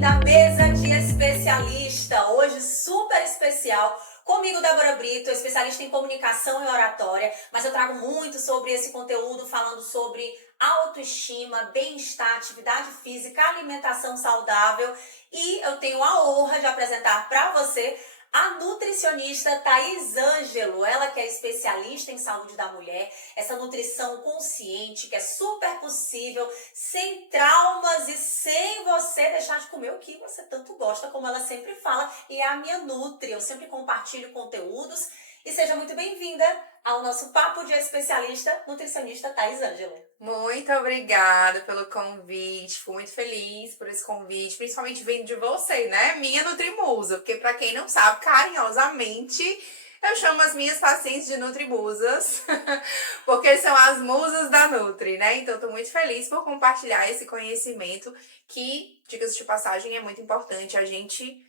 bem-vinda à mesa de especialista. Hoje super especial. Comigo, Débora Brito, especialista em comunicação e oratória, mas eu trago muito sobre esse conteúdo, falando sobre autoestima, bem-estar, atividade física, alimentação saudável. E eu tenho a honra de apresentar para você a nutricionista Thaís Ângelo, ela que é especialista em saúde da mulher, essa nutrição consciente que é super possível, sem traumas e sem você deixar de comer o que você tanto gosta, como ela sempre fala, e é a minha Nutri. Eu sempre compartilho conteúdos e seja muito bem-vinda ao nosso Papo de Especialista, nutricionista Thaís Ângelo. Muito obrigada pelo convite, fico muito feliz por esse convite, principalmente vindo de você, né? Minha Nutrimusa, porque pra quem não sabe, carinhosamente, eu chamo as minhas pacientes de Nutrimusas, porque são as musas da Nutri, né? Então, tô muito feliz por compartilhar esse conhecimento que, dicas de passagem, é muito importante a gente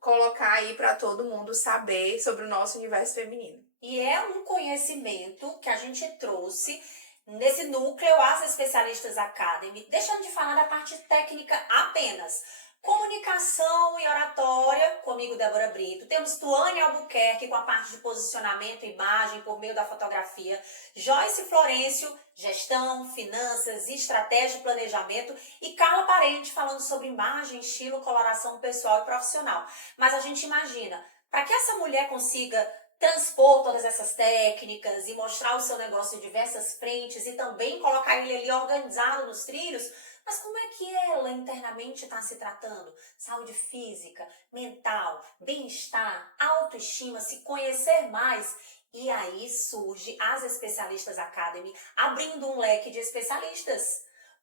colocar aí pra todo mundo saber sobre o nosso universo feminino. E é um conhecimento que a gente trouxe nesse núcleo, as especialistas Academy, deixando de falar da parte técnica apenas. Comunicação e oratória, comigo, Débora Brito. Temos Tuane Albuquerque com a parte de posicionamento e imagem por meio da fotografia. Joyce Florencio, gestão, finanças, estratégia e planejamento. E Carla Parente falando sobre imagem, estilo, coloração pessoal e profissional. Mas a gente imagina, para que essa mulher consiga transpor todas essas técnicas e mostrar o seu negócio em diversas frentes e também colocar ele ali organizado nos trilhos, mas como é que ela internamente está se tratando? Saúde física, mental, bem-estar, autoestima, se conhecer mais. E aí surge as Especialistas Academy, abrindo um leque de especialistas.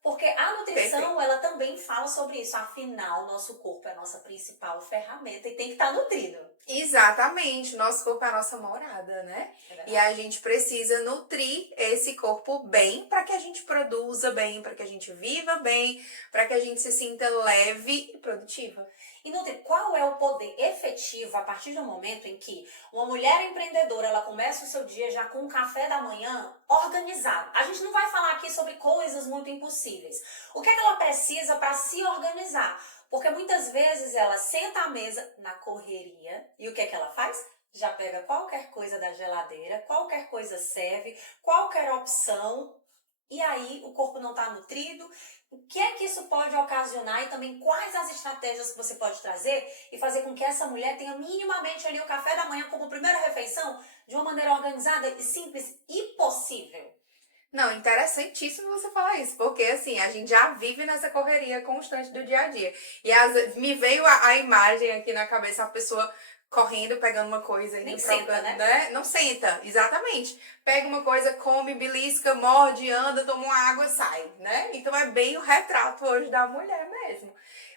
Porque a nutrição, ela também fala sobre isso. Afinal, nosso corpo é a nossa principal ferramenta e tem que estar nutrido. Exatamente, nosso corpo é a nossa morada, né? E a gente precisa nutrir esse corpo bem para que a gente produza bem, para que a gente viva bem, para que a gente se sinta leve e produtiva. E Nutri, qual é o poder efetivo a partir do momento em que uma mulher empreendedora, ela começa o seu dia já com um café da manhã organizado? A gente não vai falar aqui sobre coisas muito impossíveis. O que é que ela precisa para se organizar? Porque muitas vezes ela senta à mesa na correria e o que é que ela faz? Já pega qualquer coisa da geladeira, qualquer coisa serve, qualquer opção, e aí o corpo não está nutrido. O que é que isso pode ocasionar e também quais as estratégias que você pode trazer e fazer com que essa mulher tenha minimamente ali o café da manhã como primeira refeição de uma maneira organizada e simples e possível? Não, interessantíssimo você falar isso, porque assim, a gente já vive nessa correria constante do dia a dia. E me veio a imagem aqui na cabeça, a pessoa correndo, pegando uma coisa, Nem indo senta, né? Não senta, exatamente. Pega uma coisa, come, belisca, morde, anda, toma uma água, sai, né? Então é bem o retrato hoje da mulher mesmo.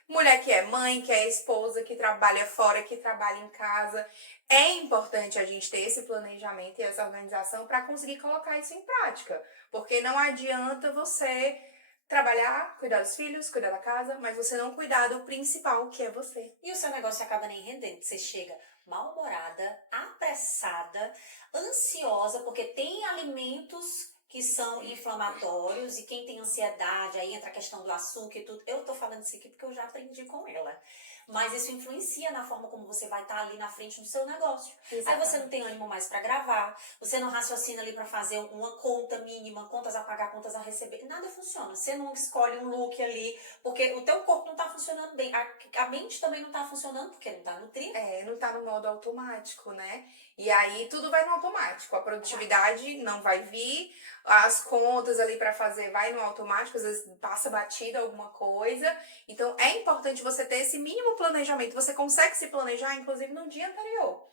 Mulher que é mãe, que é esposa, que trabalha fora, que trabalha em casa. É importante a gente ter esse planejamento e essa organização para conseguir colocar isso em prática. Porque não adianta você trabalhar, cuidar dos filhos, cuidar da casa, mas você não cuidar do principal, que é você. E o seu negócio acaba nem rendendo. Você chega mal-humorada, apressada, ansiosa, porque tem alimentos que são inflamatórios e quem tem ansiedade, aí entra a questão do açúcar e tudo. Eu tô falando isso aqui porque eu já aprendi com ela. Mas isso influencia na forma como você vai estar ali na frente do seu negócio. Exatamente. Aí você não tem ânimo mais para gravar, você não raciocina ali para fazer uma conta mínima, contas a pagar, contas a receber, nada funciona. Você não escolhe um look ali, porque o teu corpo não tá funcionando bem. A mente também não tá funcionando, porque não tá nutrindo. É, não tá no modo automático, né? E aí tudo vai no automático. A produtividade não vai vir, as contas ali para fazer vai no automático, às vezes passa batida alguma coisa. Então é importante você ter esse mínimo planejamento. Você consegue se planejar, inclusive, no dia anterior.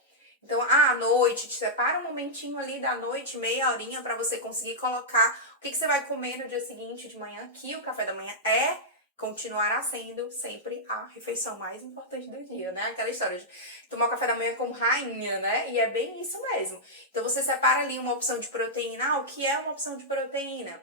Então, à noite, te separa um momentinho ali da noite, meia horinha, para você conseguir colocar o que você vai comer no dia seguinte de manhã, que o café da manhã continuará sendo sempre a refeição mais importante do dia, né? Aquela história de tomar o café da manhã como rainha, né? E é bem isso mesmo. Então, você separa ali uma opção de proteína. Ah, o que é uma opção de proteína?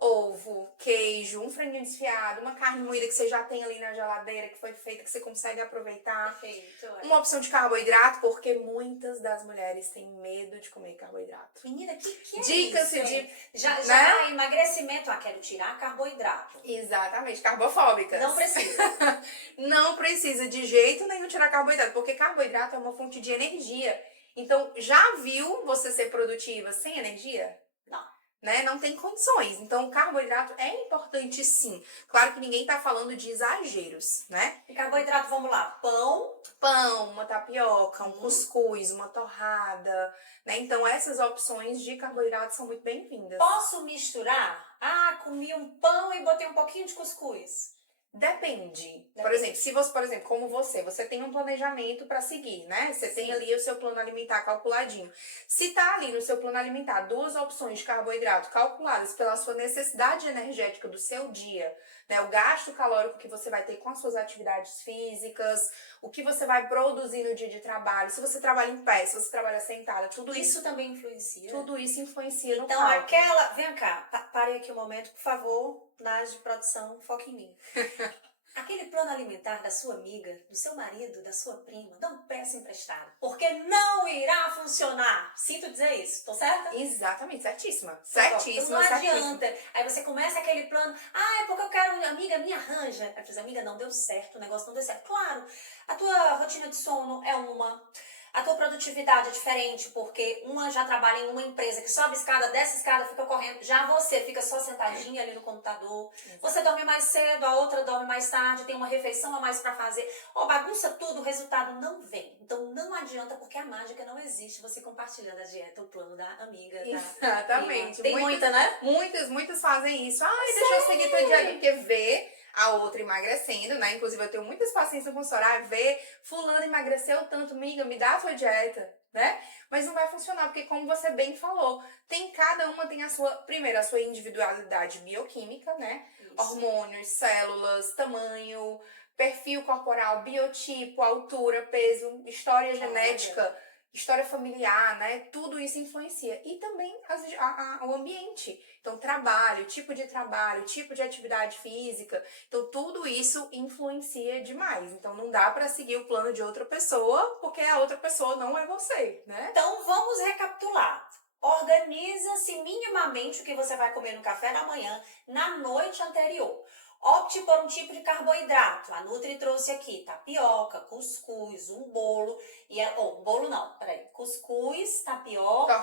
ovo, queijo, um franguinho desfiado, uma carne moída que você já tem ali na geladeira, que foi feita, que você consegue aproveitar. Perfeito. Uma opção de carboidrato, porque muitas das mulheres têm medo de comer carboidrato. Menina, que é Dicas isso, de... hein? Já né? emagrecimento, quero tirar carboidrato. Exatamente, carbofóbicas. Não precisa. Não precisa de jeito nenhum tirar carboidrato, porque carboidrato é uma fonte de energia. Então, já viu você ser produtiva sem energia? Não. Né? Não tem condições. Então, o carboidrato é importante sim. Claro que ninguém tá falando de exageros, né? E carboidrato, vamos lá. Pão, uma tapioca, um cuscuz, uma torrada, né? Então, essas opções de carboidrato são muito bem-vindas. Posso misturar? Ah, comi um pão e botei um pouquinho de cuscuz. Depende. Por exemplo, se você, como você tem um planejamento para seguir, né? Você tem ali o seu plano alimentar calculadinho. Se tá ali no seu plano alimentar duas opções de carboidrato calculadas pela sua necessidade energética do seu dia, né? O gasto calórico que você vai ter com as suas atividades físicas, o que você vai produzir no dia de trabalho, se você trabalha em pé, se você trabalha sentada, tudo isso também influencia. Tudo isso influencia no então, cálculo. aquela... Vem cá, parei aqui um momento, por favor, Nas de produção, foque em mim. Aquele plano alimentar da sua amiga, do seu marido, da sua prima, não peça emprestado, porque não irá funcionar. Sinto dizer isso, tô certa? Exatamente, certíssima. Certíssima, não adianta. Aí você começa aquele plano, é porque eu quero, amiga, me arranja. Aí diz, amiga, não deu certo, o negócio não deu certo. Claro, a tua rotina de sono é uma... A tua produtividade é diferente, porque uma já trabalha em uma empresa que sobe escada, desce escada, fica correndo. Já você fica só sentadinha ali no computador. Você dorme mais cedo, a outra dorme mais tarde, tem uma refeição a mais pra fazer. Bagunça tudo, o resultado não vem. Então não adianta, porque a mágica não existe. Você compartilhando a dieta, o plano da amiga, da Exatamente. Tem muita, né? Muitas fazem isso. Deixa eu seguir tua dieta, porque vê a outra emagrecendo, né? Inclusive, eu tenho muitas pacientes no consultório, vê fulano emagreceu tanto, amiga, me dá a tua dieta, né? Mas não vai funcionar, porque como você bem falou, cada uma tem a sua individualidade bioquímica, né? Isso. Hormônios, células, tamanho, perfil corporal, biotipo, altura, peso, história genética, história familiar, né? Tudo isso influencia. E também o ambiente. Então, trabalho, tipo de atividade física. Então, tudo isso influencia demais. Então, não dá pra seguir o plano de outra pessoa, porque a outra pessoa não é você, né? Então, vamos recapitular. Organiza-se minimamente o que você vai comer no café da manhã na noite anterior. Opte por um tipo de carboidrato. A Nutri trouxe aqui tapioca, cuscuz, um bolo. Bolo não, peraí. Cuscuz, tapioca,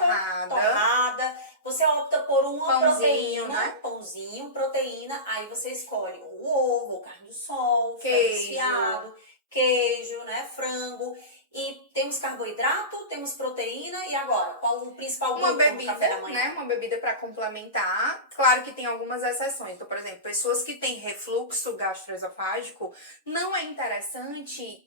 torrada. Você opta por uma proteína, né? Pãozinho, proteína. Aí você escolhe o ovo, carne do sol, frango, queijo, né? Frango. E temos carboidrato, temos proteína e agora, qual o principal grupo no café da manhã? Né? Uma bebida para complementar. Claro que tem algumas exceções. Então, por exemplo, pessoas que têm refluxo gastroesofágico, não é interessante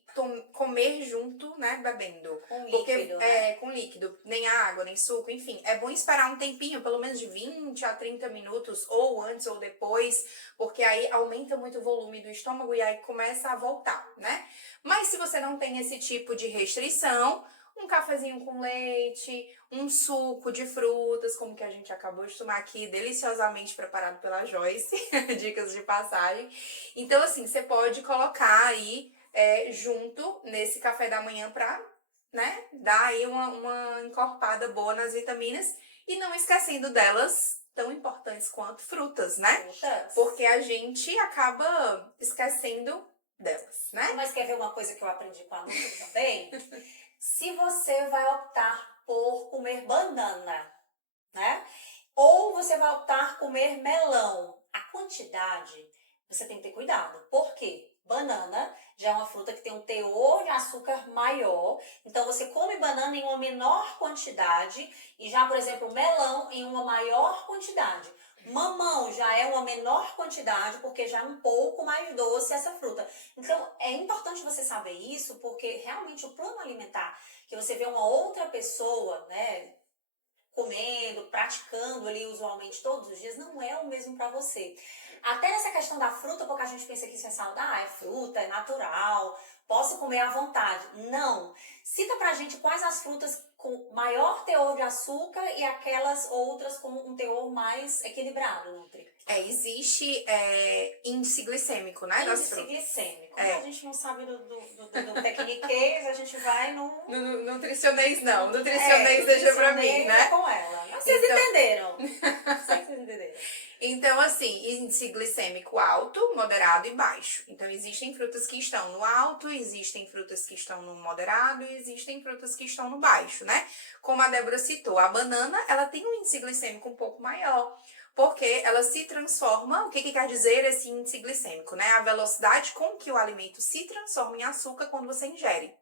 comer junto, né, bebendo. Com líquido, né? Com líquido, nem água, nem suco, enfim. É bom esperar um tempinho, pelo menos de 20 a 30 minutos, ou antes ou depois, porque aí aumenta muito o volume do estômago e aí começa a voltar, né? Mas se você não tem esse tipo de restrição, um cafezinho com leite, um suco de frutas, como que a gente acabou de tomar aqui, deliciosamente preparado pela Joyce, dicas de passagem. Então, assim, você pode colocar aí junto nesse café da manhã pra, né, dar aí uma encorpada boa nas vitaminas e não esquecendo delas tão importantes quanto frutas, né? Porque a gente acaba esquecendo delas, né? Mas quer ver uma coisa que eu aprendi com a Nutri também? Se você vai optar por comer banana, né? Ou você vai optar por comer melão, a quantidade você tem que ter cuidado. Por quê? Banana já é uma fruta que tem um teor de açúcar maior, então você come banana em uma menor quantidade e já, por exemplo, melão em uma maior quantidade. Mamão já é uma menor quantidade, porque já é um pouco mais doce essa fruta. Então, é importante você saber isso, porque realmente o plano alimentar, que você vê uma outra pessoa, né, comendo, praticando ali usualmente todos os dias, não é o mesmo para você. Até nessa questão da fruta, porque a gente pensa que isso é saudável, é fruta, é natural, posso comer à vontade. Não. Cita pra gente quais as frutas com maior teor de açúcar e aquelas outras com um teor mais equilibrado, Nutri. Existe índice glicêmico, né? Das Índice frutas. glicêmico. Como a gente não sabe do tecniquez, a gente vai no... Nutricionês não. Nutricionês deixa pra mim, nutricionês né? é com ela. Mas vocês entenderam. Vocês entenderam. Então, assim, índice glicêmico alto, moderado e baixo. Então, existem frutas que estão no alto, existem frutas que estão no moderado e existem frutas que estão no baixo, né? Como a Débora citou, a banana, ela tem um índice glicêmico um pouco maior, porque ela se transforma. O que quer dizer esse índice glicêmico, né? A velocidade com que o alimento se transforma em açúcar quando você ingere.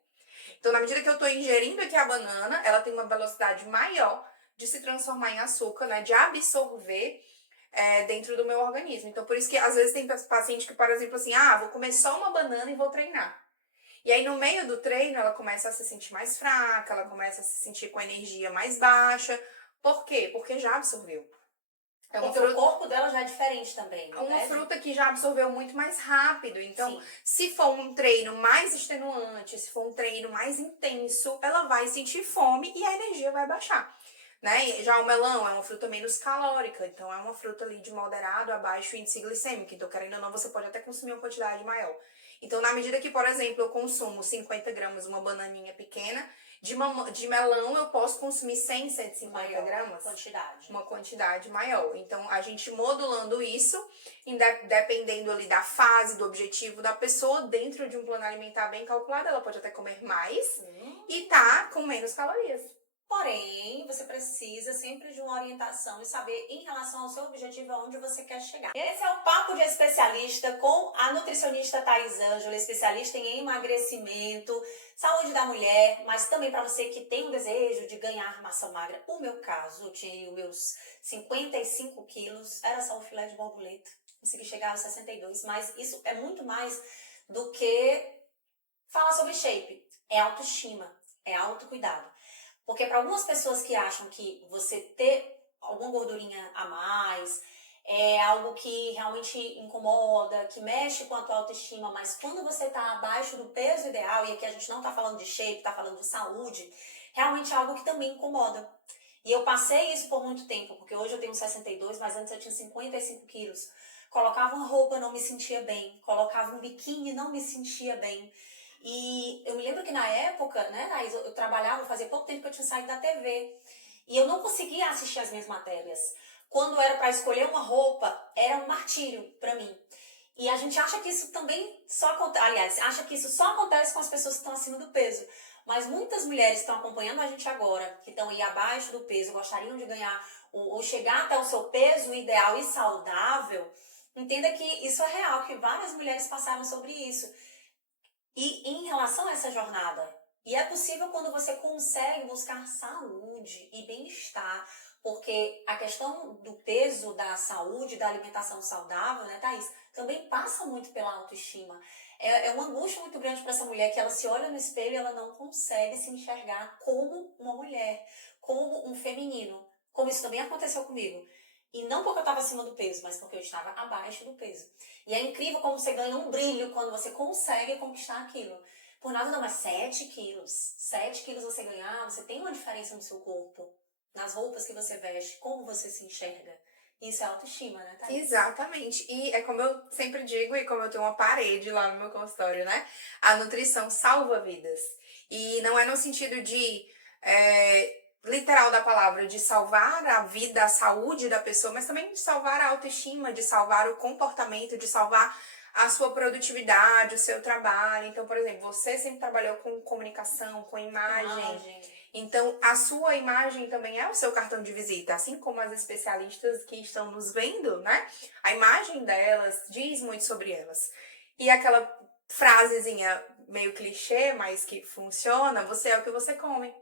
Então, na medida que eu estou ingerindo aqui a banana, ela tem uma velocidade maior de se transformar em açúcar, né? De absorver dentro do meu organismo. Então, por isso que às vezes tem paciente que, por exemplo, assim, vou comer só uma banana e vou treinar. E aí, no meio do treino, ela começa a se sentir mais fraca, ela começa a se sentir com energia mais baixa. Por quê? Porque já absorveu. Porque o corpo dela já é diferente também, né? Uma fruta que já absorveu muito mais rápido. Então, Sim. se for um treino mais extenuante, se for um treino mais intenso, ela vai sentir fome e a energia vai baixar. Né? Já o melão é uma fruta menos calórica, então é uma fruta ali de moderado a baixo índice glicêmico, então querendo ou não, você pode até consumir uma quantidade maior. Então, na medida que, por exemplo, eu consumo 50 gramas, uma bananinha pequena, de melão eu posso consumir 100, 150 gramas. Uma quantidade maior. Então, a gente modulando isso, dependendo ali da fase, do objetivo da pessoa, dentro de um plano alimentar bem calculado, ela pode até comer mais e tá com menos calorias. Porém, você precisa sempre de uma orientação e saber em relação ao seu objetivo, aonde você quer chegar. Esse é o Papo de Especialista com a nutricionista Thaís Ângela, especialista em emagrecimento, saúde da mulher, mas também para você que tem um desejo de ganhar massa magra. O meu caso, eu tinha os meus 55 quilos, era só o filé de borboleta, consegui chegar aos 62, mas isso é muito mais do que falar sobre shape, é autoestima, é autocuidado. Porque para algumas pessoas que acham que você ter alguma gordurinha a mais é algo que realmente incomoda, que mexe com a tua autoestima, mas quando você está abaixo do peso ideal, e aqui a gente não está falando de shape, está falando de saúde, realmente é algo que também incomoda. E eu passei isso por muito tempo, porque hoje eu tenho 62, mas antes eu tinha 55 quilos. Colocava uma roupa, não me sentia bem. Colocava um biquíni, não me sentia bem. E eu me lembro que na época, né, Thaís, eu trabalhava, fazia pouco tempo que eu tinha saído da TV. E eu não conseguia assistir as minhas matérias. Quando era para escolher uma roupa, era um martírio para mim. E a gente acha que isso também só acontece, aliás, acha que isso só acontece com as pessoas que estão acima do peso. Mas muitas mulheres estão acompanhando a gente agora, que estão aí abaixo do peso, gostariam de ganhar ou chegar até o seu peso ideal e saudável. Entenda que isso é real, que várias mulheres passaram sobre isso. E em relação a essa jornada, e é possível quando você consegue buscar saúde e bem-estar, porque a questão do peso, da saúde, da alimentação saudável, né, Thaís, também passa muito pela autoestima. É uma angústia muito grande para essa mulher que ela se olha no espelho e ela não consegue se enxergar como uma mulher, como um feminino, como isso também aconteceu comigo. E não porque eu estava acima do peso, mas porque eu estava abaixo do peso. E é incrível como você ganha um brilho quando você consegue conquistar aquilo. Por nada não, mas 7 quilos. 7 quilos você ganhar, você tem uma diferença no seu corpo, nas roupas que você veste, como você se enxerga. Isso é autoestima, né, Thaís? Exatamente. E é como eu sempre digo, e como eu tenho uma parede lá no meu consultório, né? A nutrição salva vidas. E não é no sentido de... literal da palavra, de salvar a vida, a saúde da pessoa, mas também de salvar a autoestima, de salvar o comportamento, de salvar a sua produtividade, o seu trabalho. Então, por exemplo, você sempre trabalhou com comunicação, com imagem. Então, a sua imagem também é o seu cartão de visita, assim como as especialistas que estão nos vendo, né? A imagem delas diz muito sobre elas. E aquela frasezinha meio clichê, mas que funciona, você é o que você come.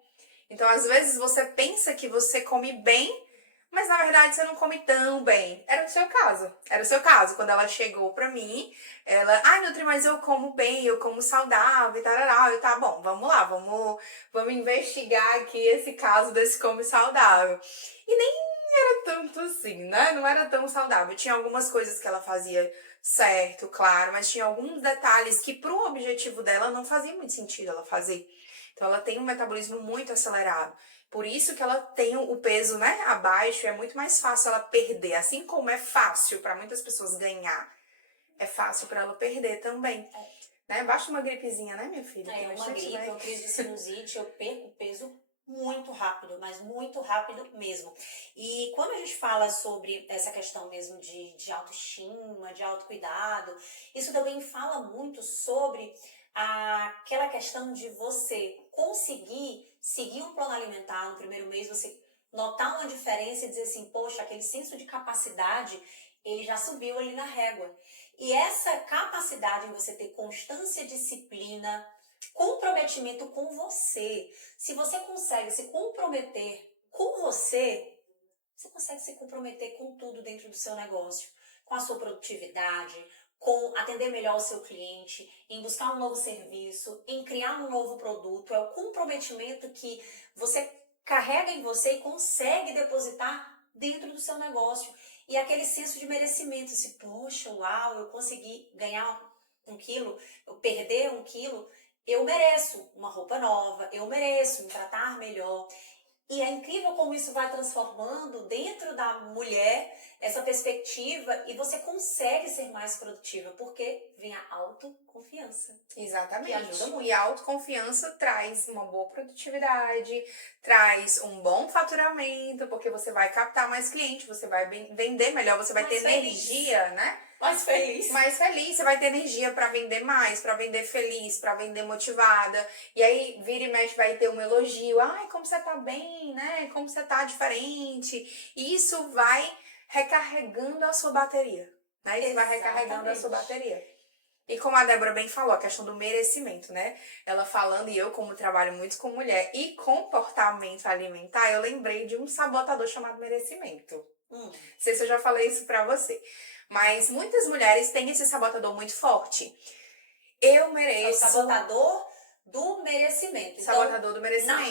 Então, às vezes, você pensa que você come bem, mas na verdade você não come tão bem. Era o seu caso. Era o seu caso. Quando ela chegou pra mim, ela... Nutri, mas eu como bem, eu como saudável e tal. Eu, tá bom, vamos lá, vamos investigar aqui esse caso desse come saudável. E nem era tanto assim, né? Não era tão saudável. Tinha algumas coisas que ela fazia certo, claro, mas tinha alguns detalhes que pro objetivo dela não fazia muito sentido ela fazer. Então, ela tem um metabolismo muito acelerado. Por isso que ela tem o peso, né, abaixo, é muito mais fácil ela perder. Assim como é fácil para muitas pessoas ganhar, é fácil para ela perder também. Né? Basta uma gripezinha, né, minha filha? Tem Uma bastante gripe, médico. uma crise de sinusite, eu perco peso muito rápido, mas muito rápido mesmo. E quando a gente fala sobre essa questão mesmo de autoestima, de autocuidado, isso também fala muito sobre aquela questão de você conseguir seguir um plano alimentar no primeiro mês, você notar uma diferença e dizer assim, poxa, aquele senso de capacidade, ele já subiu ali na régua. E essa capacidade em você ter constância, disciplina, comprometimento com você. Se você consegue se comprometer com você, você consegue se comprometer com tudo dentro do seu negócio, com a sua produtividade, com atender melhor o seu cliente, em buscar um novo serviço, em criar um novo produto. É o comprometimento que você carrega em você e consegue depositar dentro do seu negócio. E aquele senso de merecimento, assim, poxa, uau, eu consegui ganhar 1 quilo, eu perder 1 quilo, eu mereço uma roupa nova, eu mereço me tratar melhor. E é incrível como isso vai transformando dentro da mulher essa perspectiva e você consegue ser mais produtiva, porque vem a autoconfiança. Exatamente. Que ajuda muito. E a autoconfiança traz uma boa produtividade, traz um bom faturamento, porque você vai captar mais cliente, você vai vender melhor, você vai Mais ter feliz. energia, né? Mais feliz. Mais feliz, você vai ter energia pra vender mais, pra vender feliz, pra vender motivada. E aí, vira e mexe, vai ter um elogio. Ai, como você tá bem, né? Como você tá diferente. E isso vai recarregando a sua bateria, né? Isso vai recarregando a sua bateria. E como a Débora bem falou, a questão do merecimento, né? Ela falando, e eu como trabalho muito com mulher e comportamento alimentar, eu lembrei de um sabotador chamado merecimento. Não sei se eu já falei isso pra você. Mas muitas mulheres têm esse sabotador muito forte. Eu mereço... É o sabotador do merecimento. Sabotador do merecimento.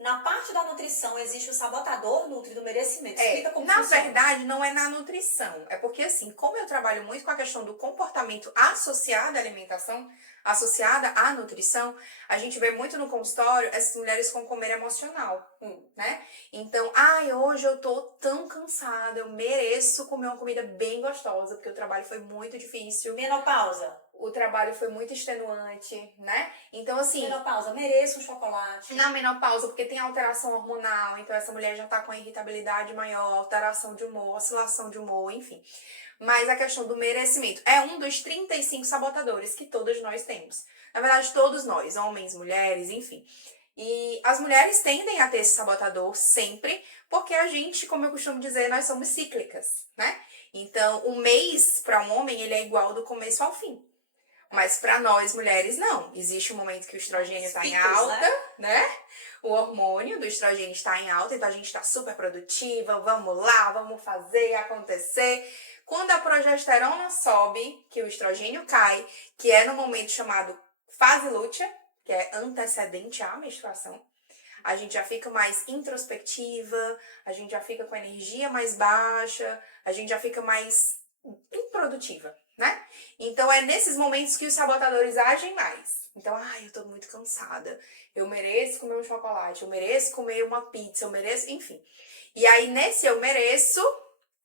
Na parte da nutrição existe o sabotador do merecimento. Explica como na funciona. verdade, não é na nutrição. É porque, assim, como eu trabalho muito com a questão do comportamento associado à alimentação, associada à nutrição, a gente vê muito no consultório essas mulheres com comer emocional, né? Então, hoje eu tô tão cansada, eu mereço comer uma comida bem gostosa, porque o trabalho foi muito difícil. Menopausa. O trabalho foi muito extenuante, né? Então, assim... Menopausa, mereço um chocolate. Na menopausa, porque tem alteração hormonal, então essa mulher já tá com a irritabilidade maior, alteração de humor, oscilação de humor, enfim. Mas a questão do merecimento é um dos 35 sabotadores que todas nós temos. Na verdade, todos nós, homens, mulheres, enfim. E as mulheres tendem a ter esse sabotador sempre, porque a gente, como eu costumo dizer, nós somos cíclicas, né? Então, o mês para um homem, ele é igual do começo ao fim. Mas para nós mulheres, não. Existe um momento que o estrogênio está em alta, né? O hormônio do estrogênio está em alta, então a gente está super produtiva, vamos lá, vamos fazer acontecer. Quando a progesterona sobe, que o estrogênio cai, que é no momento chamado fase lútea, que é antecedente à menstruação, a gente já fica mais introspectiva, a gente já fica com a energia mais baixa, a gente já fica mais improdutiva, né? Então é nesses momentos que os sabotadores agem mais. Então, eu tô muito cansada, eu mereço comer um chocolate, eu mereço comer uma pizza, eu mereço, enfim. E aí nesse eu mereço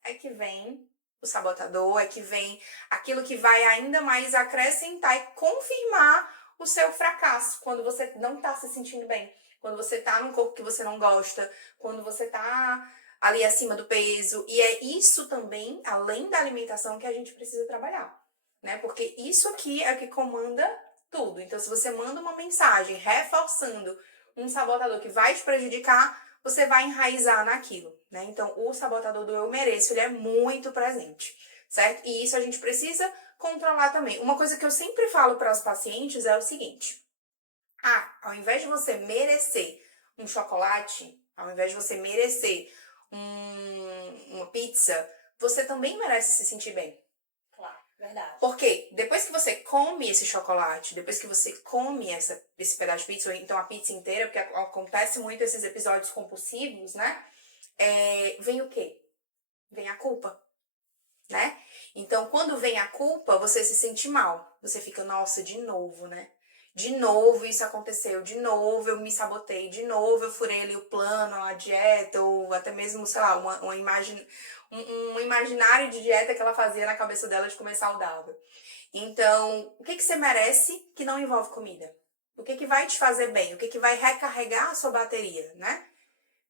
é que vem o sabotador, é que vem aquilo que vai ainda mais acrescentar e confirmar o seu fracasso, quando você não tá se sentindo bem, quando você tá num corpo que você não gosta, quando você tá ali acima do peso. E é isso também, além da alimentação, que a gente precisa trabalhar, né? Porque isso aqui é o que comanda tudo. Então, se você manda uma mensagem reforçando um sabotador que vai te prejudicar, você vai enraizar naquilo, né? Então, o sabotador do eu mereço, ele é muito presente, certo? E isso a gente precisa controlar também. Uma coisa que eu sempre falo para os pacientes é o seguinte: ao invés de você merecer um chocolate, ao invés de você merecer uma pizza, você também merece se sentir bem. Claro, verdade. Porque depois que você come esse chocolate, depois que você come esse pedaço de pizza, ou então a pizza inteira, porque acontece muito esses episódios compulsivos, né? Vem o quê? Vem a culpa, né? Então, quando vem a culpa, você se sente mal. Você fica, nossa, de novo, né? de novo isso aconteceu, de novo eu me sabotei, de novo eu furei ali o plano, a dieta, ou até mesmo, sei lá, um imaginário de dieta que ela fazia na cabeça dela de comer saudável. Então, o que que você merece que não envolve comida? O que que vai te fazer bem? O que que vai recarregar a sua bateria, né?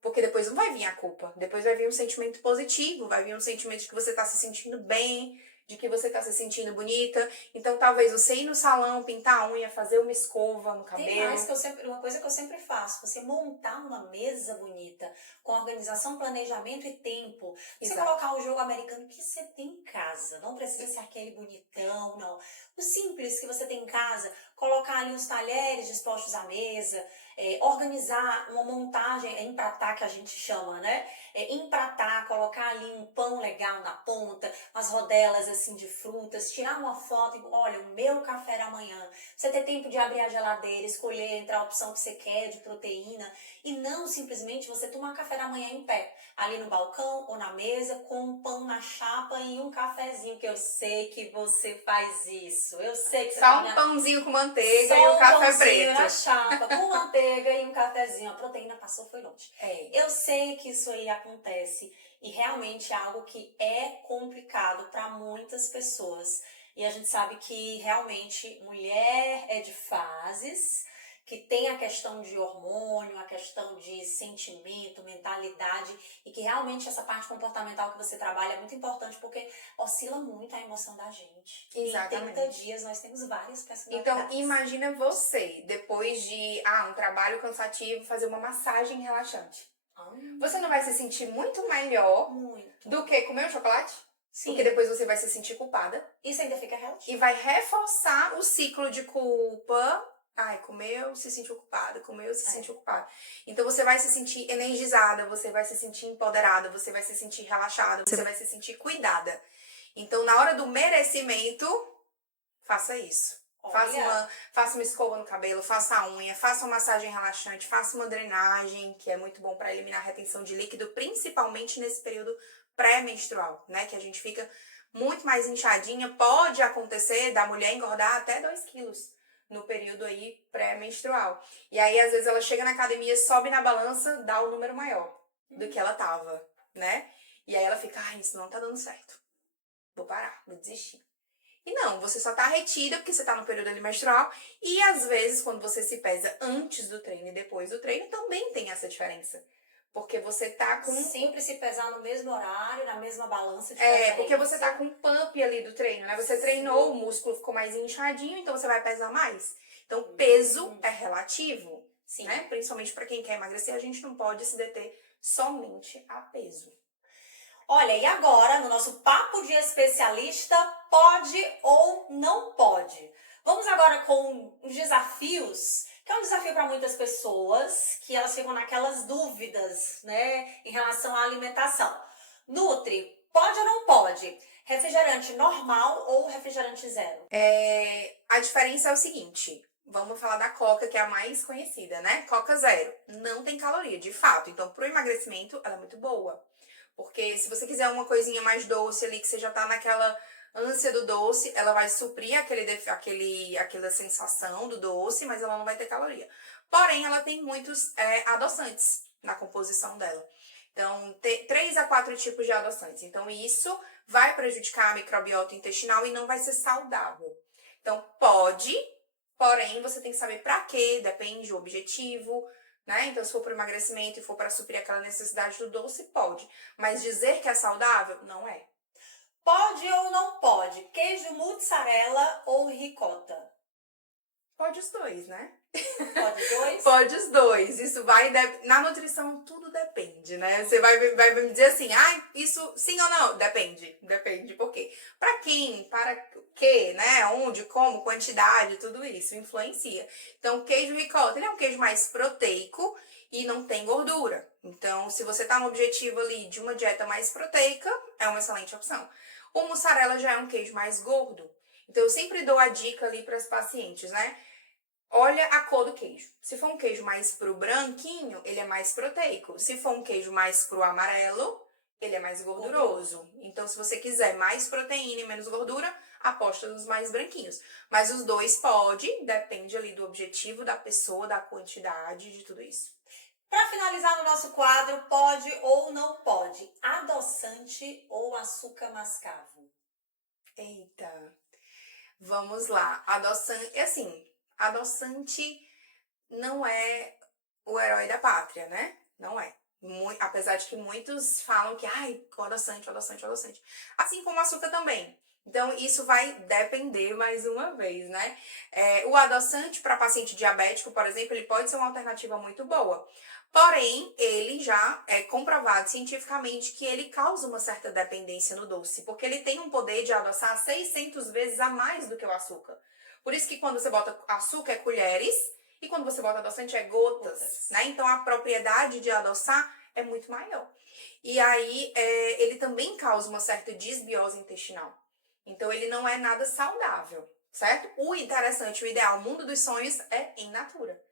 Porque depois não vai vir a culpa. Depois vai vir um sentimento positivo, vai vir um sentimento de que você tá se sentindo bem, de que você tá se sentindo bonita. Então, talvez você ir no salão, pintar a unha, fazer uma escova no Tem mais cabelo. que uma coisa que eu sempre faço, você montar uma mesa bonita, com organização, planejamento e tempo. Você Exato. colocar o jogo americano que você tem em casa, não precisa ser aquele bonitão, não. O simples que você tem em casa, colocar ali uns talheres dispostos à mesa, organizar uma montagem, empratar que a gente chama, né? Empratar, colocar ali um pão legal na ponta, as rodelas assim de frutas, tirar uma foto e olha, o meu café da manhã. Você ter tempo de abrir a geladeira, escolher entre a opção que você quer de proteína e não simplesmente você tomar café da manhã em pé, ali no balcão ou na mesa, com um pão na chapa e um cafezinho, que eu sei que você faz isso. Eu sei que você Só põe um pãozinho com manteiga só e um um café pãozinho na preto. chapa, com manteiga e um cafezinho. A proteína passou, foi longe. É. Eu sei que isso aí acontece e realmente é algo que é complicado para muitas pessoas. E a gente sabe que realmente mulher é de fases, que tem a questão de hormônio, a questão de sentimento, mentalidade, e que realmente essa parte comportamental que você trabalha é muito importante porque oscila muito a emoção da gente. Exatamente. Em 30 dias nós temos várias Então, personalidades. imagina você, depois de um trabalho cansativo, fazer uma massagem relaxante. Você não vai se sentir muito melhor Muito. do que comer um chocolate? Sim. Porque depois você vai se sentir culpada. Isso ainda fica relativo. E vai reforçar o ciclo de culpa. Ai, comeu, se sentiu culpada. Comeu, se sentiu culpada. Então você vai se sentir energizada, você vai se sentir empoderada, você vai se sentir relaxada, você vai se sentir cuidada. Então, na hora do merecimento, faça isso. Faça uma escova no cabelo, faça a unha, faça uma massagem relaxante, faça uma drenagem, que é muito bom para eliminar a retenção de líquido, principalmente nesse período pré-menstrual, né? Que a gente fica muito mais inchadinha. Pode acontecer da mulher engordar até 2 quilos no período aí pré-menstrual. E aí, às vezes, ela chega na academia, sobe na balança, dá o número maior do que ela tava, né? E aí ela fica, ai, isso não tá dando certo. Vou parar, vou desistir. E não, você só tá retida porque você tá no período ali menstrual. E às vezes, quando você se pesa antes do treino e depois do treino, também tem essa diferença. Porque você tá com... Sempre se pesar no mesmo horário, na mesma balança de porque você tá com um pump ali do treino, né? Você treinou, o músculo ficou mais inchadinho, então você vai pesar mais. Então, peso é relativo, né? Principalmente pra quem quer emagrecer, a gente não pode se deter somente a peso. Olha, e agora, no nosso papo de especialista, pode ou não pode? Vamos agora com os desafios, que é um desafio para muitas pessoas, que elas ficam naquelas dúvidas, né, em relação à alimentação. Nutri, pode ou não pode? Refrigerante normal ou refrigerante zero? A diferença é o seguinte, vamos falar da Coca, que é a mais conhecida, né? Coca zero, não tem caloria, de fato. Então, pro emagrecimento, ela é muito boa. Porque se você quiser uma coisinha mais doce ali, que você já tá naquela ânsia do doce, ela vai suprir aquela sensação do doce, mas ela não vai ter caloria. Porém, ela tem muitos adoçantes na composição dela. Então, 3 a 4 tipos de adoçantes. Então, isso vai prejudicar a microbiota intestinal e não vai ser saudável. Então, pode, porém, você tem que saber pra quê, depende do objetivo, né? Então, se for para emagrecimento e for para suprir aquela necessidade do doce, pode. Mas dizer que é saudável, não é. Pode ou não pode? Queijo mussarela ou ricota? Pode os dois, né? Pode os dois? Pode os dois. Isso vai... Na nutrição, tudo depende, né? Você vai me dizer assim, isso sim ou não? Depende. Depende. Por quê? Pra quem? Para o quê? Né? Onde? Como? Quantidade? Tudo isso influencia. Então, o queijo ricota, ele é um queijo mais proteico e não tem gordura. Então, se você tá no objetivo ali de uma dieta mais proteica, é uma excelente opção. O mussarela já é um queijo mais gordo. Então, eu sempre dou a dica ali para as pacientes, né? Olha a cor do queijo. Se for um queijo mais pro branquinho, ele é mais proteico. Se for um queijo mais pro amarelo, ele é mais gorduroso. Então, se você quiser mais proteína e menos gordura, aposta nos mais branquinhos. Mas os dois pode, depende ali do objetivo da pessoa, da quantidade, de tudo isso. Para finalizar no nosso quadro, pode ou não pode? Adoçante ou açúcar mascavo? Eita, vamos lá. Adoçante não é o herói da pátria, né? Não é. Apesar de que muitos falam que, ai, o adoçante, o adoçante, o adoçante. Assim como o açúcar também. Então, isso vai depender mais uma vez, né? O adoçante para paciente diabético, por exemplo, ele pode ser uma alternativa muito boa. Porém, ele já é comprovado cientificamente que ele causa uma certa dependência no doce, porque ele tem um poder de adoçar 600 vezes a mais do que o açúcar. Por isso que quando você bota açúcar é colheres, e quando você bota adoçante é gotas, né? Então, a propriedade de adoçar é muito maior. E aí, ele também causa uma certa desbiose intestinal. Então, ele não é nada saudável, certo? O interessante, o ideal, o mundo dos sonhos é em natura,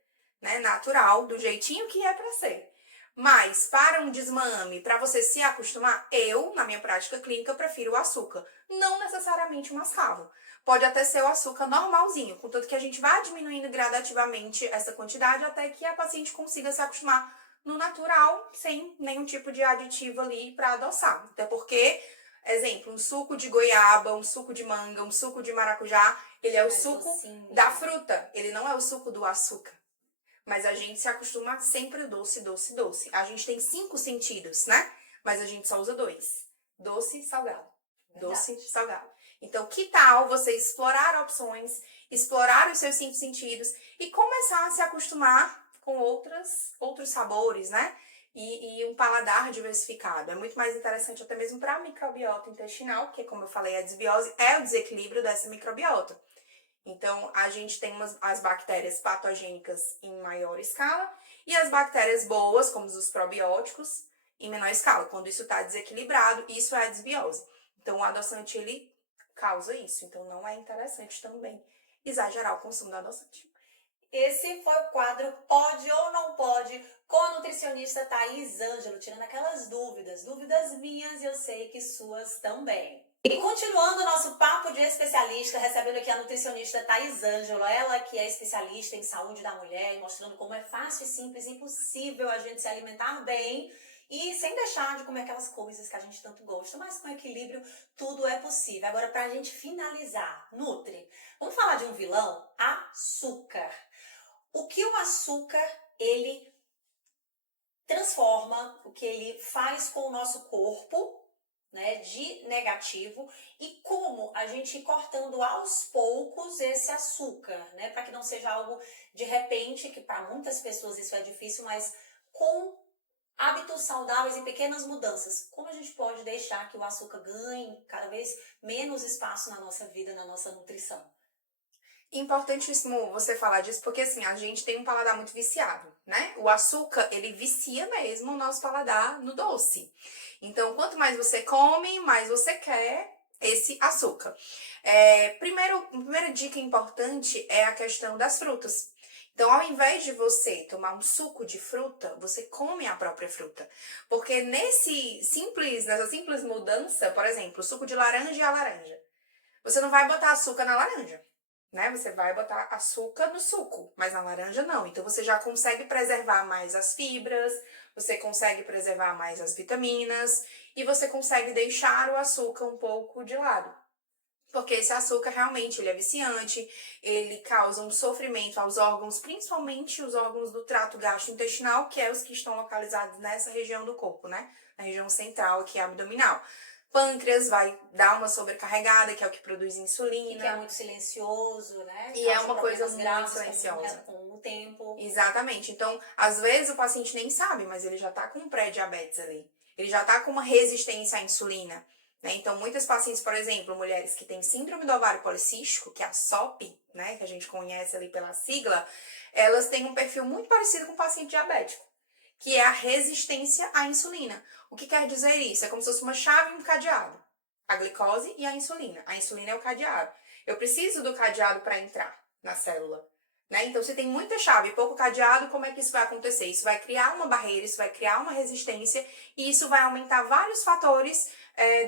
né? Natural, do jeitinho que é para ser. Mas, para um desmame, para você se acostumar, eu, na minha prática clínica, prefiro o açúcar. Não necessariamente o mascavo. Pode até ser o açúcar normalzinho, contanto que a gente vá diminuindo gradativamente essa quantidade até que a paciente consiga se acostumar no natural, sem nenhum tipo de aditivo ali para adoçar. Até porque, exemplo, um suco de goiaba, um suco de manga, um suco de maracujá, ele é o suco da fruta, ele não é o suco do açúcar. Mas a gente se acostuma sempre doce, doce, doce. A gente tem 5 sentidos, né? Mas a gente só usa 2. Doce, salgado. Doce, salgado. Então, que tal você explorar opções, explorar os seus 5 sentidos e começar a se acostumar com outros sabores, né? E um paladar diversificado. É muito mais interessante até mesmo para a microbiota intestinal, que, como eu falei, a desbiose é o desequilíbrio dessa microbiota. Então, a gente tem as bactérias patogênicas em maior escala e as bactérias boas, como os probióticos, em menor escala. Quando isso está desequilibrado, isso é a desbiose. Então, o adoçante, ele causa isso. Então, não é interessante também exagerar o consumo do adoçante. Esse foi o quadro Pode ou Não Pode, com a nutricionista Thaís Ângelo, tirando aquelas dúvidas minhas e eu sei que suas também. E continuando o nosso papo de especialista, recebendo aqui a nutricionista Thaís Ângelo, ela que é especialista em saúde da mulher e mostrando como é fácil e simples e possível a gente se alimentar bem e sem deixar de comer aquelas coisas que a gente tanto gosta, mas com equilíbrio tudo é possível. Agora, pra gente finalizar, Nutri, vamos falar de um vilão? Açúcar. O que o açúcar, ele transforma, o que ele faz com o nosso corpo, né, de negativo, e como a gente ir cortando aos poucos esse açúcar, né, para que não seja algo de repente, que para muitas pessoas isso é difícil, mas com hábitos saudáveis e pequenas mudanças, como a gente pode deixar que o açúcar ganhe cada vez menos espaço na nossa vida, na nossa nutrição? Importantíssimo você falar disso, porque assim, a gente tem um paladar muito viciado, né? O açúcar, ele vicia mesmo o nosso paladar no doce. Então, quanto mais você come, mais você quer esse açúcar. Primeira dica importante é a questão das frutas. Então, ao invés de você tomar um suco de fruta, você come a própria fruta. Porque nessa simples mudança, por exemplo, o suco de laranja e a laranja, você não vai botar açúcar na laranja, né? Você vai botar açúcar no suco, mas na laranja não. Então, você já consegue preservar mais as fibras, você consegue preservar mais as vitaminas e você consegue deixar o açúcar um pouco de lado. Porque esse açúcar realmente ele é viciante, ele causa um sofrimento aos órgãos, principalmente os órgãos do trato gastrointestinal, que é os que estão localizados nessa região do corpo, né? Na região central, aqui abdominal. Pâncreas vai dar uma sobrecarregada, que é o que produz insulina. E que é muito silencioso, né? E é uma coisa muito silenciosa. Com o tempo. Exatamente. Então, às vezes o paciente nem sabe, mas ele já tá com um pré-diabetes ali. Ele já tá com uma resistência à insulina. Né? Então, muitas pacientes, por exemplo, mulheres que têm síndrome do ovário policístico, que é a SOP, né, que a gente conhece ali pela sigla, elas têm um perfil muito parecido com o paciente diabético, que é a resistência à insulina. O que quer dizer isso? É como se fosse uma chave e um cadeado. A glicose e a insulina. A insulina é o cadeado. Eu preciso do cadeado para entrar na célula. né? Então, se tem muita chave e pouco cadeado, como é que isso vai acontecer? Isso vai criar uma barreira, isso vai criar uma resistência e isso vai aumentar vários fatores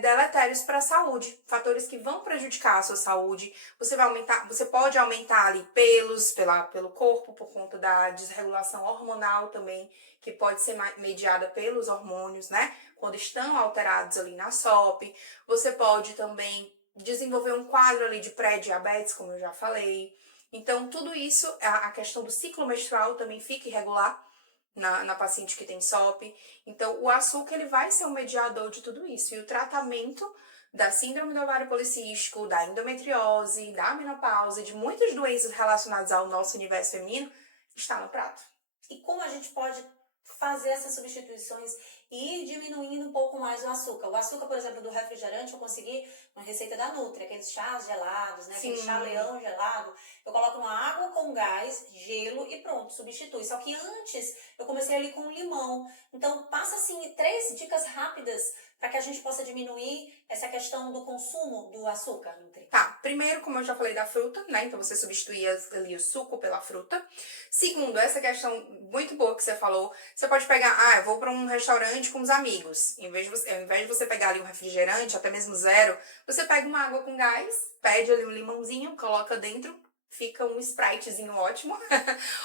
deletérios para a saúde, fatores que vão prejudicar a sua saúde. Você pode aumentar ali pelos pelo corpo por conta da desregulação hormonal também, que pode ser mediada pelos hormônios, né? Quando estão alterados ali na SOP. Você pode também desenvolver um quadro ali de pré-diabetes, como eu já falei. Então, tudo isso, a questão do ciclo menstrual também fica irregular na paciente que tem SOP. Então, o açúcar ele vai ser um mediador de tudo isso. E o tratamento da síndrome do ovário policístico, da endometriose, da menopausa, de muitas doenças relacionadas ao nosso universo feminino, está no prato. E como a gente pode fazer essas substituições e ir diminuindo um pouco mais o açúcar? O açúcar, por exemplo, do refrigerante, eu consegui uma receita da Nutri, aqueles chás gelados, né? Aquele chá leão gelado. Eu coloco uma água com gás, gelo e pronto, substitui. Só que antes eu comecei ali com limão. Então, passa assim 3 dicas rápidas para que a gente possa diminuir essa questão do consumo do açúcar, Nutri. Tá, primeiro, como eu já falei da fruta, né? Então você substitui ali o suco pela fruta. Segundo, essa questão muito boa que você falou, você pode pegar, eu vou para um restaurante com os amigos. Ao invés de você pegar ali um refrigerante, até mesmo zero, você pega uma água com gás, pede ali um limãozinho, coloca dentro, fica um spritezinho ótimo.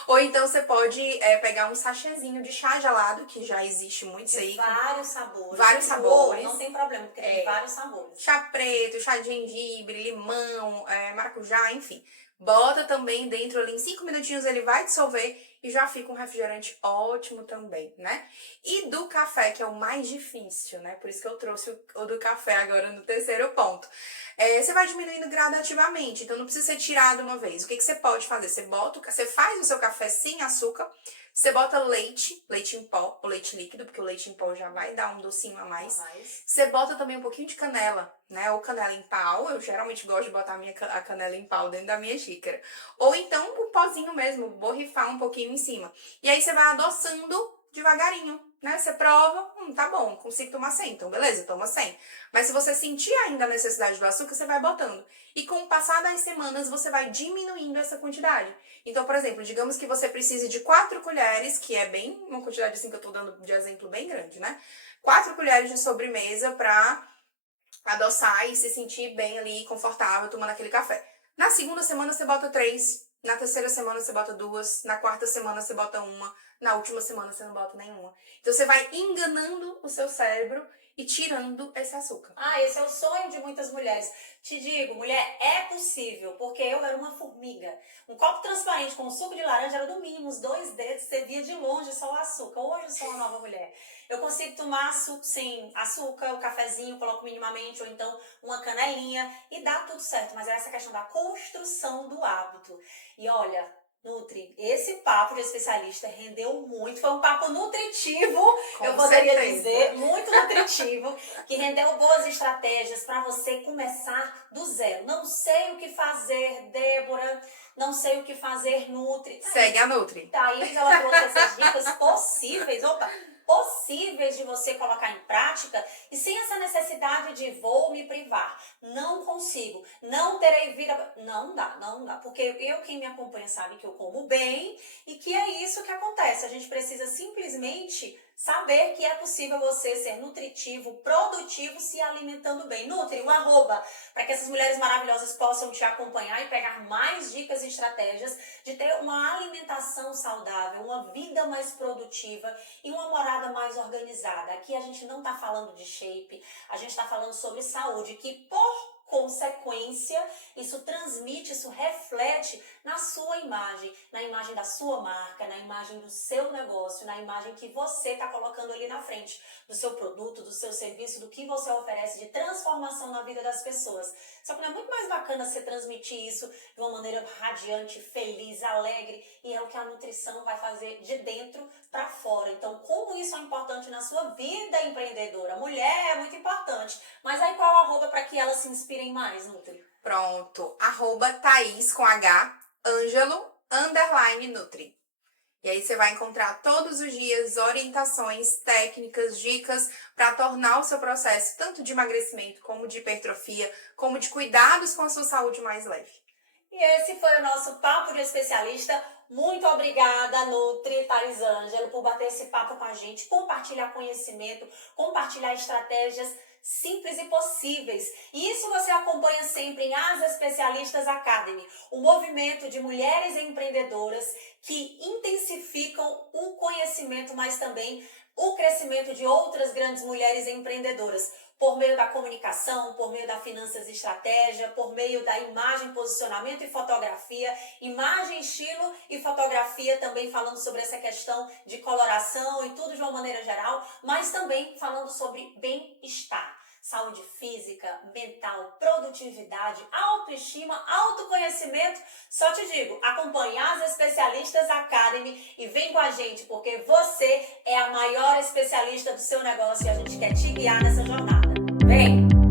Ou então você pode pegar um sachêzinho de chá gelado, que já existe muito isso aí. Vários sabores. Vários sabores. Não tem problema, porque tem vários sabores. Chá preto, chá de gengibre, limão, maracujá, enfim. Bota também dentro ali, em 5 minutinhos ele vai dissolver e já fica um refrigerante ótimo também, né? E do café, que é o mais difícil, né? Por isso que eu trouxe o do café agora no terceiro ponto. Você vai diminuindo gradativamente, então não precisa ser tirado uma vez. O que você pode fazer? Você faz o seu café sem açúcar, você bota leite em pó, ou leite líquido, porque o leite em pó já vai dar um docinho a mais. Você bota também um pouquinho de canela, né? Ou canela em pau. Eu geralmente gosto de botar a canela em pau dentro da minha xícara. Ou então o pozinho mesmo, borrifar um pouquinho em cima. E aí você vai adoçando devagarinho, né? Você prova, tá bom, consigo tomar 100, então beleza, toma 100. Mas se você sentir ainda a necessidade do açúcar, você vai botando. E com o passar das semanas, você vai diminuindo essa quantidade. Então, por exemplo, digamos que você precise de 4 colheres, que é bem uma quantidade assim que eu tô dando de exemplo bem grande, né? 4 colheres de sobremesa pra adoçar e se sentir bem ali, confortável, tomando aquele café. Na segunda semana, você bota 3. Na terceira semana, você bota 2. Na quarta semana, você bota 1. Na última semana, você não bota nenhuma. Então, você vai enganando o seu cérebro e tirando esse açúcar. Esse é o sonho de muitas mulheres. Te digo, mulher, é possível, porque eu era uma formiga. Um copo transparente com suco de laranja era do mínimo uns 2 dedos, você via de longe só o açúcar. Hoje eu sou uma nova mulher. Eu consigo tomar suco sem açúcar, o cafezinho, coloco minimamente, ou então uma canelinha, e dá tudo certo. Mas é essa questão da construção do hábito. E olha, Nutri, esse papo de especialista rendeu muito, foi um papo nutritivo, Com eu poderia certeza. dizer, muito nutritivo, que rendeu boas estratégias para você começar do zero. Não sei o que fazer, Débora, não sei o que fazer, Nutri. Segue a Nutri. Thaís, ela trouxe essas dicas possíveis de você colocar em prática e sem essa necessidade de vou me privar, não consigo, não terei vida. Não dá, porque quem me acompanha sabe que eu como bem e que é isso que acontece. A gente precisa simplesmente saber que é possível você ser nutritivo, produtivo, se alimentando bem. Nutri, o @ para que essas mulheres maravilhosas possam te acompanhar e pegar mais dicas e estratégias de ter uma alimentação saudável, uma vida mais produtiva e uma morada mais organizada. Aqui a gente não está falando de shape, a gente está falando sobre saúde, que por consequência, isso transmite, isso reflete na sua imagem, na imagem da sua marca, na imagem do seu negócio, na imagem que você está colocando ali na frente, do seu produto, do seu serviço, do que você oferece de transformação na vida das pessoas. Só que não é muito mais bacana você transmitir isso de uma maneira radiante, feliz, alegre, e é o que a nutrição vai fazer de dentro para fora. Então, como isso é importante na sua vida empreendedora? Mulher é muito importante, mas aí qual o @ para que elas se inspirem mais, Nutri? Pronto, @Thaís com H, Ângelo, _Nutri. E aí você vai encontrar todos os dias orientações, técnicas, dicas para tornar o seu processo tanto de emagrecimento como de hipertrofia, como de cuidados com a sua saúde mais leve. E esse foi o nosso Papo de Especialista. Muito obrigada, Nutri Thais Ângelo, por bater esse papo com a gente, compartilhar conhecimento, compartilhar estratégias simples e possíveis. E isso você acompanha sempre em As Especialistas Academy, o movimento de mulheres empreendedoras que intensificam o conhecimento, mas também o crescimento de outras grandes mulheres empreendedoras, por meio da comunicação, por meio da finanças e estratégia, por meio da imagem, posicionamento e fotografia, imagem, estilo e fotografia, também falando sobre essa questão de coloração e tudo de uma maneira geral, mas também falando sobre bem-estar. Saúde física, mental, produtividade, autoestima, autoconhecimento. Só te digo, acompanhe As Especialistas Academy e vem com a gente, porque você é a maior especialista do seu negócio e a gente quer te guiar nessa jornada. Vem!